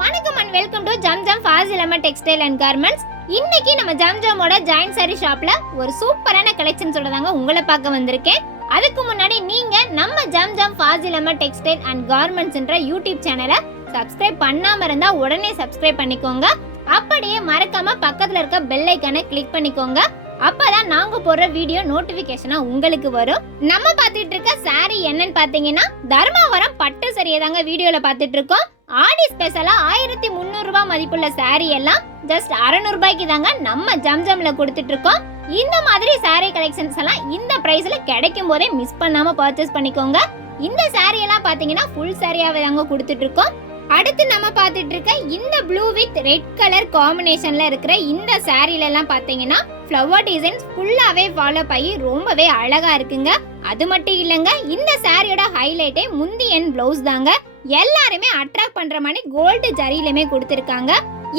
வணக்கம் and welcome to ஜம் ஜம் ஃபாஸ் lemon textile and garments இன்னைக்கு நம்ம ஜம் ஜம்மோட ஜாயின் சாரி ஷாப்ல ஒரு சூப்பரான கலெக்ஷன் சொல்றதாங்க உங்களை பார்க்க வந்திருக்கேன். அதுக்கு முன்னாடி நீங்க நம்ம ஜம் ஜம் ஃபாஸ் லெமன் டெக்ஸ்டைல் அண்ட் கார்மெண்ட்ஸ்ன்ற யூடியூப் சேனலை சப்ஸ்கிரைப் பண்ணாம இருந்தா உடனே சப்ஸ்கிரைப் பண்ணிக்கோங்க. அப்படியே மறக்காம பக்கத்துல இருக்க பெல் ஐக்கானை கிளிக் பண்ணிக்கோங்க. அப்பதான் நாங்க போடுற வீடியோ நோட்டிபிகேஷனா உங்களுக்கு வரும். நம்ம பாத்துட்டு இருக்க சாரி என்னன்னு பாத்தீங்கன்னா தர்மாவரம் பட்டு சரியை தாங்க வீடியோல பாத்துட்டு இருக்கோம். ஆடி ஸ்பெஷலா ஆயிரத்தி முந்நூறு ரூபாய் மதிப்புள்ள saree எல்லாம் ஜஸ்ட் அறநூறு ரூபாய்க்கு தாங்க நம்ம ஜம்ஜம்ல கொடுத்துட்டு இருக்கோம் இந்த மாதிரி saree கலெக்ஷன்ஸ் எல்லாம் இந்த பிரைஸ்ல கிடைக்கும் போதே மிஸ் பண்ணாம பர்ச்சேஸ் பண்ணிக்கோங்க. இந்த saree எல்லாம் பாத்தீங்கன்னா ஃபுல் சாரியாவே தாங்க கொடுத்துட்டு இருக்கோம் அடுத்து நம்ம பார்த்துட்டு இருக்க இந்த ப்ளூ வித் ரெட் கலர் காம்பினேஷன்ல இருக்கிற இந்த சாரீல எல்லாம் பாத்தீங்கன்னா ஃப்ளவர் டிசைன்ஸ் ஃபுல்லாவே ஃபாலோ ஆகி ரொம்பவே அழகா இருக்குங்க. அது மட்டும் இல்லைங்க இந்த சாரியோட ஹைலைட்டே முந்தி என் பிளவுஸ் தாங்க. எல்லாருமே அட்ராக்ட் பண்ற மாதிரி கோல்டு ஜரியிலுமே கொடுத்துருக்காங்க.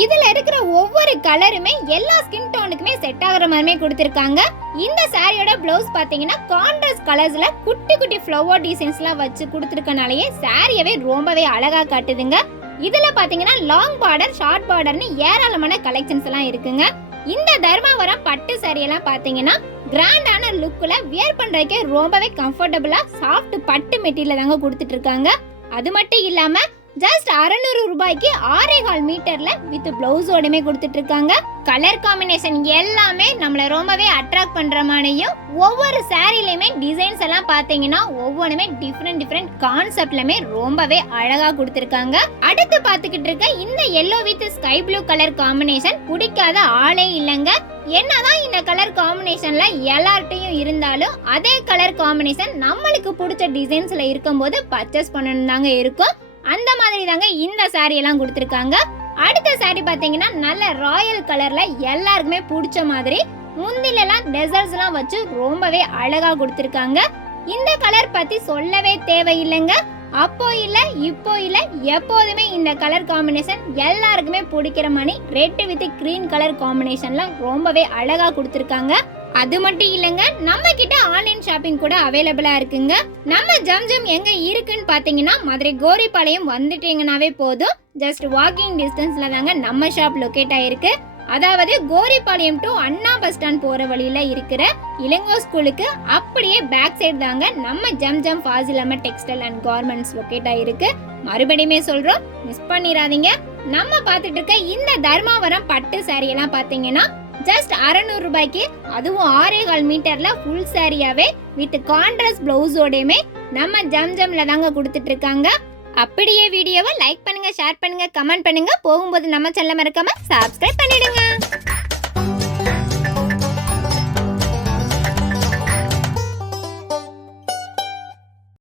இதுல இருக்கிற ஒவ்வொரு கலருமே எல்லா ஸ்கின் டோனுக்குமே செட் ஆகுற மாதிரிமே கொடுத்துருக்காங்க. இந்த சாரியோட பிளவுஸ் பாத்தீங்கன்னா கான்ட்ராஸ்ட் கலர்ஸ்ல குட்டி குட்டி ஃப்ளவர் டிசைன்ஸ்லாம் வச்சு கொடுத்துருக்கனாலயே சாரியவே ரொம்பவே அழகா காட்டுதுங்க. இதுல பாத்தீங்கன்னா லாங் பார்டர் ஷார்ட் பார்டர்னு ஏராளமான கலெக்ஷன்ஸ் எல்லாம் இருக்குங்க. இந்த தர்மாவரம் பட்டு சாரியெல்லாம் எல்லாம் பாத்தீங்கன்னா கிராண்டான லுக்கில் வியர் பண்ணுறதுக்கே ரொம்பவே கம்ஃபர்டபுளாக சாஃப்ட் பட்டு மெட்டீரியல் தாங்க கொடுத்துட்ருக்காங்க அது மட்டும் இல்லாமல் ஜஸ்ட் அறநூறு ரூபாய்க்கு ஆறே கால் மீட்டர்ல வித் பிளவுஸோடமே கொடுத்துட்டு இருக்காங்க கலர் காம்பினேஷன் எல்லாமே நம்மளை ரொம்பவே அட்ராக்ட் பண்ற மாதிரியும் ஒவ்வொரு சாரிலையுமே டிசைன்ஸ் எல்லாம் பாத்தீங்கன்னா ஒவ்வொன்றுமே டிஃப்ரெண்ட் டிஃப்ரெண்ட் கான்செப்ட்லமே ரொம்பவே அழகா கொடுத்துருக்காங்க. அடுத்து பாத்துக்கிட்டு இருக்க இந்த yellow with sky blue colour combination பிடிக்காத ஆளே இல்லைங்க. என்னதான் இந்த கலர் காம்பினேஷன்ல எல்லார்ட்டையும் இருந்தாலும் அதே கலர் காம்பினேஷன் நம்மளுக்கு பிடிச்ச டிசைன்ஸ்ல இருக்கும்போது பர்ச்சேஸ் பண்ணணும் தாங்க இருக்கும். அந்த மாதிரி தாங்க இந்த saree எல்லாம் கொடுத்துருக்காங்க. அடுத்த சாரி பார்த்தீங்கன்னா நல்ல ராயல் கலர்ல எல்லாருக்குமே பிடிச்ச மாதிரி முந்திலெல்லாம் டெசர்ட்ஸ்லாம் வச்சு ரொம்பவே அழகா கொடுத்துருக்காங்க. இந்த கலர் பத்தி சொல்லவே தேவையில்லைங்க. அப்போ இல்ல இப்போ இல்ல எப்போதுமே இந்த கலர் காம்பினேஷன் எல்லாருக்குமே பிடிக்கிற மாதிரி ரெட் வித் கிரீன் கலர் காம்பினேஷன்லாம் ரொம்பவே அழகா கொடுத்துருக்காங்க. அது மட்டும் இல்லைங்க நம்ம கிட்ட ஆன்லைன் ஷாப்பிங் கூட அவைலபிளா இருக்குங்க. நம்ம ஜம்ஜம் எங்க இருக்குன்னு பாத்தீங்கன்னா மதுரை கோரிப்பாளையம் வந்துட்டீங்கன்னாவே போதும். ஜஸ்ட் வாக்கிங் டிஸ்டன்ஸ்ல தாங்க நம்ம ஷாப் லொக்கேட் ஆயிருக்கு. அதாவது Koripalayam to Anna bus stand போற வழியில இருக்கிற இளங்கோ ஸ்கூலுக்கு அப்படியே பேக் சைடு தாங்க நம்ம ஜம் ஜம் ஃபாசிலம டெக்ஸ்டைல் அண்ட் கார்மெண்ட்ஸ் லொக்கேட் ஆயிருக்கு. மறுபடியுமே சொல்றோம் மிஸ் பண்ணிடாதீங்க நம்ம பார்த்துட்டு இருக்க இந்த தர்மாவரம் பட்டு சாரியெல்லாம் பார்த்தீங்கன்னா ஜஸ்ட் அறநூறு ரூபாய்க்கு அதுவும் ஆறே கால் மீட்டர்ல ஃபுல் சாரியாவே வித் கான்ட்ராஸ்ட் பிளவுஸோடையுமே நம்ம ஜம் ஜம்ல தாங்க கொடுத்துட்டு இருக்காங்க அப்படியே வீடியோவை லைக் பண்ணுங்க ஷேர் பண்ணுங்க கமெண்ட் பண்ணுங்க. போகும்போது நம்ம செல்ல மறக்காம சப்ஸ்கிரைப் பண்ணிடுங்க.